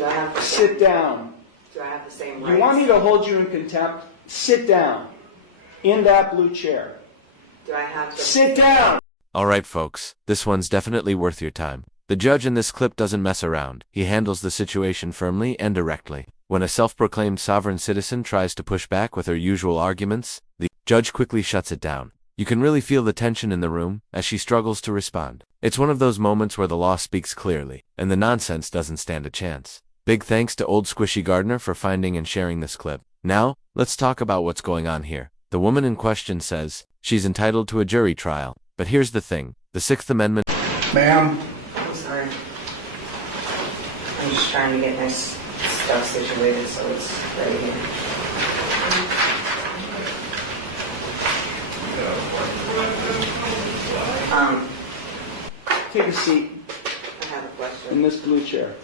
Do I have Sit down. Do I have the same rights? You want me to hold you in contempt? Sit down. In that blue chair. Do I have to Sit down! Alright folks, this one's definitely worth your time. The judge in this clip doesn't mess around. He handles the situation firmly and directly. When a self-proclaimed sovereign citizen tries to push back with her usual arguments, the judge quickly shuts it down. You can really feel the tension in the room as she struggles to respond. It's one of those moments where the law speaks clearly, and the nonsense doesn't stand a chance. Big thanks to Old Squishy Gardner for finding and sharing this clip. Now, let's talk about what's going on here. The woman in question says she's entitled to a jury trial, but here's the thing. The Sixth Amendment... Ma'am. I'm sorry. I'm just trying to get my stuff situated so it's ready here. Take a seat I have a in question. this blue chair.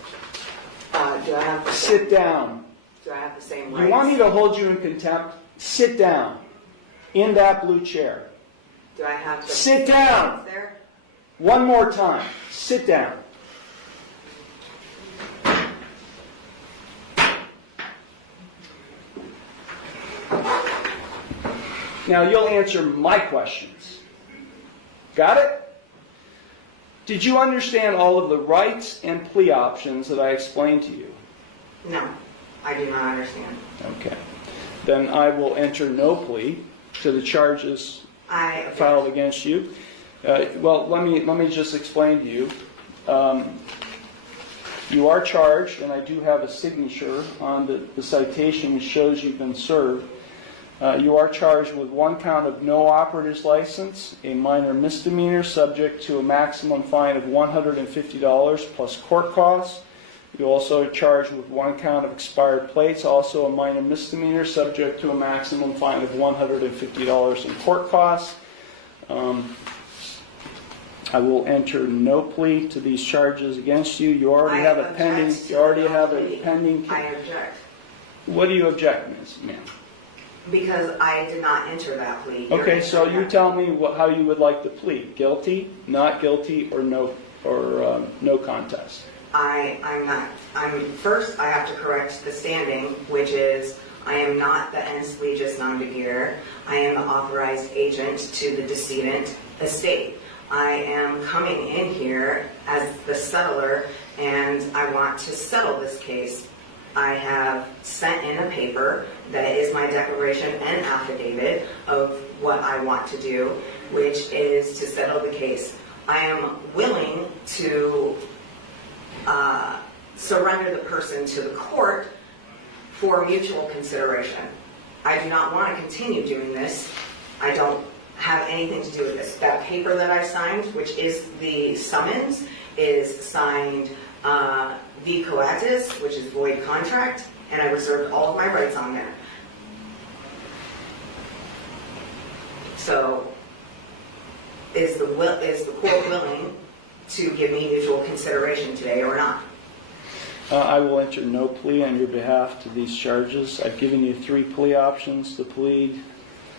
Do I have Sit down. Do I have the same rights? You want me to hold you in contempt? Sit down. In that blue chair. Do I have to Sit down! there? One more time. Sit down. Now you'll answer my questions. Got it? Did you understand all of the rights and plea options that I explained to you? No, I do not understand. Okay. Then I will enter no plea to the charges filed against you. Well, let me just explain to you. You are charged, and I do have a signature on the citation which shows you've been served. You are charged with one count of no operator's license, a minor misdemeanor subject to a maximum fine of $150 plus court costs. You also are charged with one count of expired plates, also a minor misdemeanor subject to a maximum fine of $150 in court costs. I will enter no plea to these charges against you. You already have a pending. You already have a pending. I object. What do you object, Ms. Ma'am? Because I did not enter that plea. Okay, so you tell me how you would like to plead: guilty, not guilty, or no contest. I'm not. First, I have to correct the standing, which is I am not the ens legis non begetter. I am the authorized agent to the decedent estate. I am coming in here as the settler, and I want to settle this case. I have sent in a paper that is my declaration and affidavit of what I want to do, which is to settle the case. I am willing to surrender the person to the court for mutual consideration. I do not want to continue doing this. I don't have anything to do with this. That paper that I signed, which is the summons, is signed v coatis, which is void contract, and I reserved all of my rights on there. So, is the court willing to give me mutual consideration today or not? I will enter no plea on your behalf to these charges. I've given you 3 plea options to plead.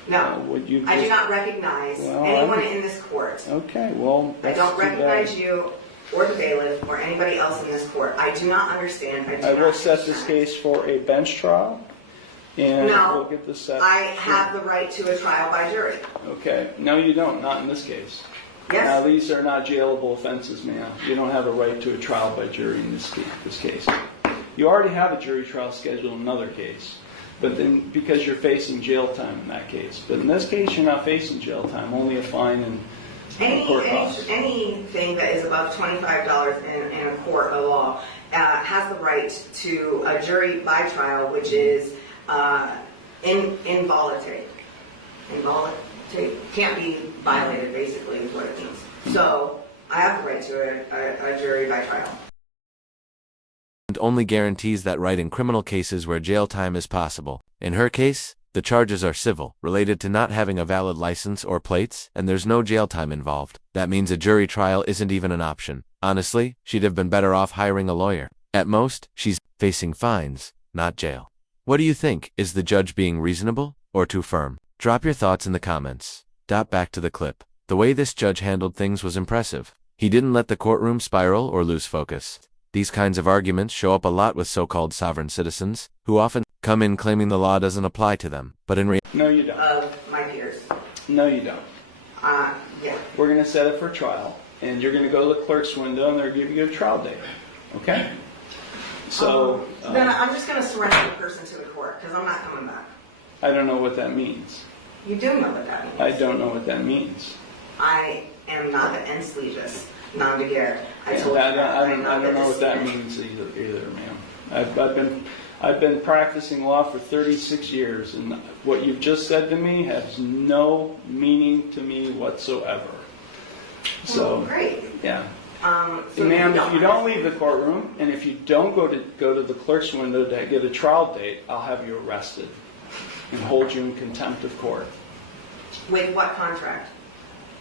No, I do not recognize anyone in this court. Okay, well, I don't recognize you or the bailiff or anybody else in this court. I do not understand. I will set this case for a bench trial, and we'll get this set. I have the right to a trial by jury. Okay, no you don't, not in this case. Yes. Now these are not jailable offenses, ma'am. You don't have a right to a trial by jury in this case. You already have a jury trial scheduled in another case, but then because you're facing jail time in that case. But in this case, you're not facing jail time, only a fine and anything that is above $25 in a court of law has the right to a jury by trial, which is involuntary. Involuntary can't be violated, basically, is what it means. So I have the right to a jury by trial. And only guarantees that right in criminal cases where jail time is possible. In her case, the charges are civil, related to not having a valid license or plates, and there's no jail time involved. That means a jury trial isn't even an option. Honestly, she'd have been better off hiring a lawyer. At most, she's facing fines, not jail. What do you think? Is the judge being reasonable or too firm? Drop your thoughts in the comments. Back to the clip. The way this judge handled things was impressive. He didn't let the courtroom spiral or lose focus. These kinds of arguments show up a lot with so-called sovereign citizens, who often come in claiming the law doesn't apply to them, but in reality, No, you don't. Of my peers. No, you don't. Yeah. We're going to set it for trial, and you're going to go to the clerk's window, and they're going to give you a trial date. Okay? So, Then I'm just going to surrender the person to the court because I'm not coming back. I don't know what that means. You do know what that means. I don't know what that means. I am not the ens leges non de guerre. I told you I that. don't know what that means either, ma'am. I've been practicing law for 36 years, and what you've just said to me has no meaning to me whatsoever. So, great. yeah. So Ma'am, if you don't leave the courtroom, and if you don't go to the clerk's window to get a trial date, I'll have you arrested and hold you in contempt of court. With what contract?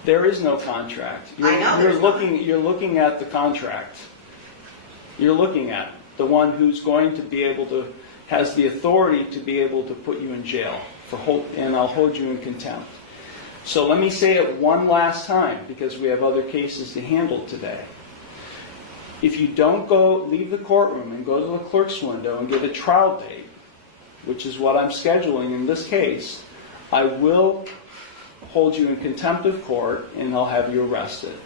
There is no contract. I know You're looking at the contract. You're looking at the one who's going to be able to, has the authority to be able to put you in jail and I'll hold you in contempt. So let me say it one last time because we have other cases to handle today. If you don't leave the courtroom and go to the clerk's window and get a trial date, which is what I'm scheduling in this case, I will hold you in contempt of court and I'll have you arrested.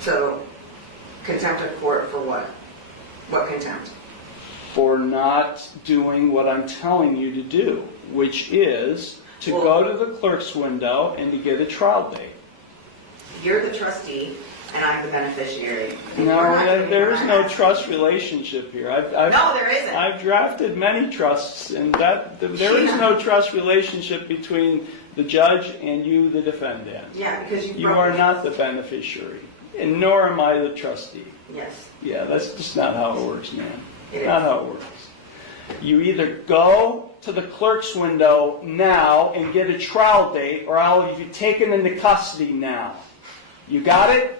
So, contempt of court for what? What contempt? For not doing what I'm telling you to do, which is to go to the clerk's window and to get a trial date. You're the trustee and I'm the beneficiary. No, there is no trust relationship here. No, there isn't. I've drafted many trusts, and there is no trust relationship between the judge and you, the defendant. Yeah, because you are not the beneficiary, and nor am I the trustee. Yes. Yeah, that's just not how it works, man. It Not is. how it works. You either go to the clerk's window now and get a trial date, or I'll have you taken into custody now. You got it?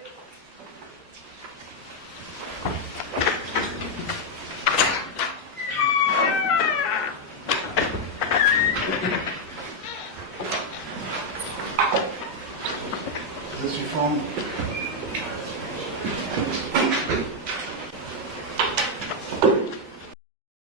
Is this your phone?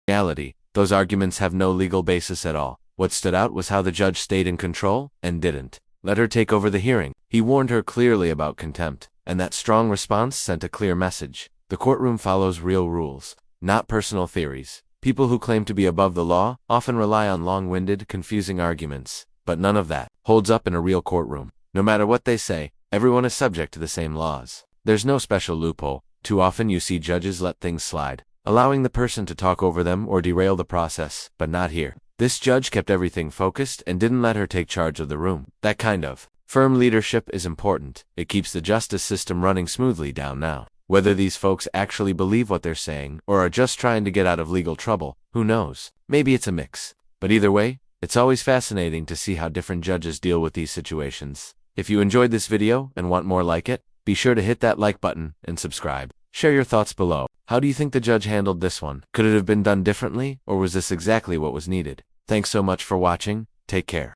In reality, those arguments have no legal basis at all. What stood out was how the judge stayed in control and didn't let her take over the hearing. He warned her clearly about contempt, and that strong response sent a clear message. The courtroom follows real rules, not personal theories. People who claim to be above the law often rely on long-winded, confusing arguments, but none of that holds up in a real courtroom. No matter what they say, everyone is subject to the same laws. There's no special loophole. Too often you see judges let things slide, allowing the person to talk over them or derail the process, but not here. This judge kept everything focused and didn't let her take charge of the room. That kind of firm leadership is important. It keeps the justice system running smoothly down now. Whether these folks actually believe what they're saying or are just trying to get out of legal trouble, who knows? Maybe it's a mix. But either way, it's always fascinating to see how different judges deal with these situations. If you enjoyed this video and want more like it, be sure to hit that like button and subscribe. Share your thoughts below. How do you think the judge handled this one? Could it have been done differently, or was this exactly what was needed? Thanks so much for watching. Take care.